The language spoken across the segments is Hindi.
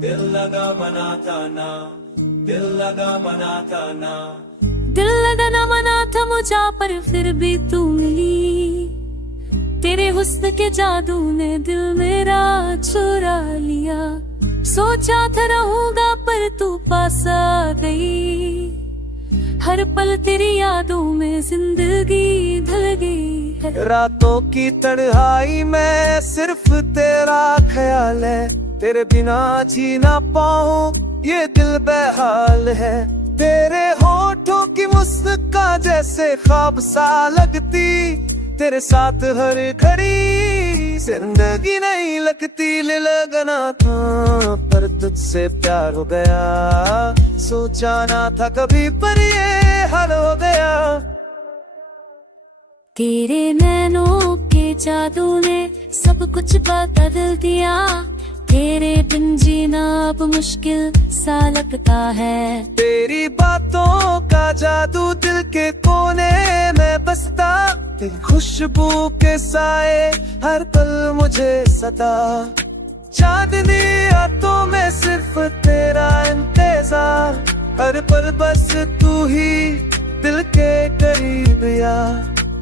दिल लगा मनाता ना, दिल लगा मनाता ना, दिल लगाना मना था मुझा पर फिर भी तू मिली। तेरे हुस्न के जादू ने दिल मेरा चुरा लिया। सोचा था रहूंगा पर तू पास आ गई। हर पल तेरी यादों में जिंदगी ढल गई है। रातों की तन्हाई में सिर्फ तेरा ख्याल है। तेरे बिना जी ना पाऊं ये दिल बेहाल है। तेरे होठों की मुस्कान जैसे ख्वाब सा लगती। तेरे साथ हर घड़ी जिंदगी नहीं लगती। लगना था पर तुझसे प्यार हो गया। सोचा ना था कभी पर ये हाल हो गया। तेरे नैनों के जादू ने सब कुछ बदल दिया। तेरे बिन जीना अब मुश्किल सा लगता है। तेरी बातों का जादू दिल के कोने में बसता। तेरी खुशबू के साए हर पल मुझे सता। चांदनी रातों में सिर्फ तेरा इंतजार। हर पल बस तू ही दिल के करीब या।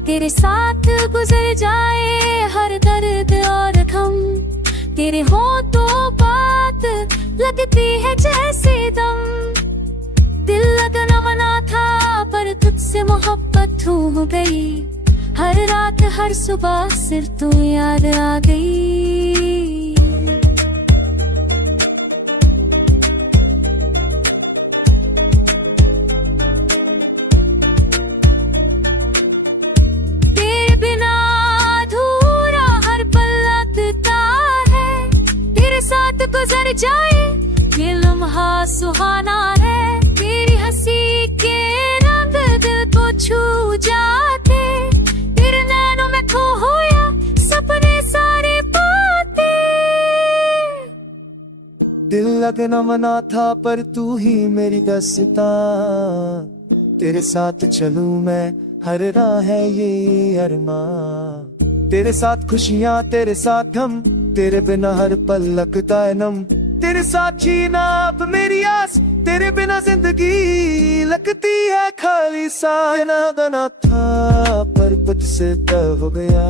तेरे साथ गुजर जाए हर दर्द और गम। तेरे होठों बात लगती है जैसे दम। दिल लगना मना था पर तुझसे मोहब्बत हो गई। हर रात हर सुबह सिर्फ तू याद आ गई। तेरे बिना अधूरा हर पल लगता है। तेरे साथ गुजर जाए ये लम्हा सुहाना है। तेरी हंसी के रंग दिल को छू जाते। तेरे नैनों में खो होया सपने सारे पाते। दिल लगना मना था पर तू ही मेरी दस्ता। तेरे साथ चलूं मैं हर राह है ये अरमां। तेरे साथ खुशियां तेरे साथ गम। तेरे बिना हर पल लगता है नम। तेरे साथ जीना अब मेरी आस। तेरे बिना जिंदगी लगती है खाली सा। ना था पर कुछ से तय हो गया।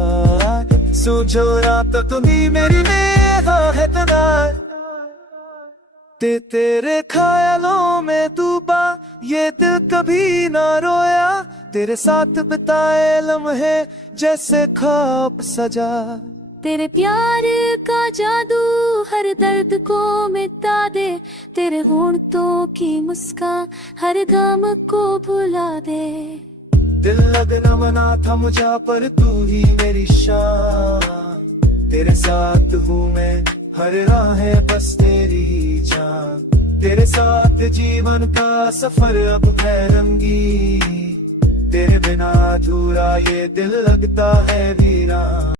सूझो ना तो तुम्ही मेरी नेहा है तना। तेरे ख्यालों में डूबा ये दिल कभी ना रोया। तेरे साथ बिताए लम्हे जैसे ख्वाब सजा। तेरे प्यार का जादू हर दर्द को मिटा दे। तेरे होंठों की मुस्कान हर गम को भुला दे। दिल लगना मना था मुझा पर तू ही मेरी शान। तेरे साथ हूँ मैं हर राह है बस तेरी जान। तेरे साथ जीवन का सफर अब है रंगी। तेरे बिना अधूरा ये दिल लगता है वीरान।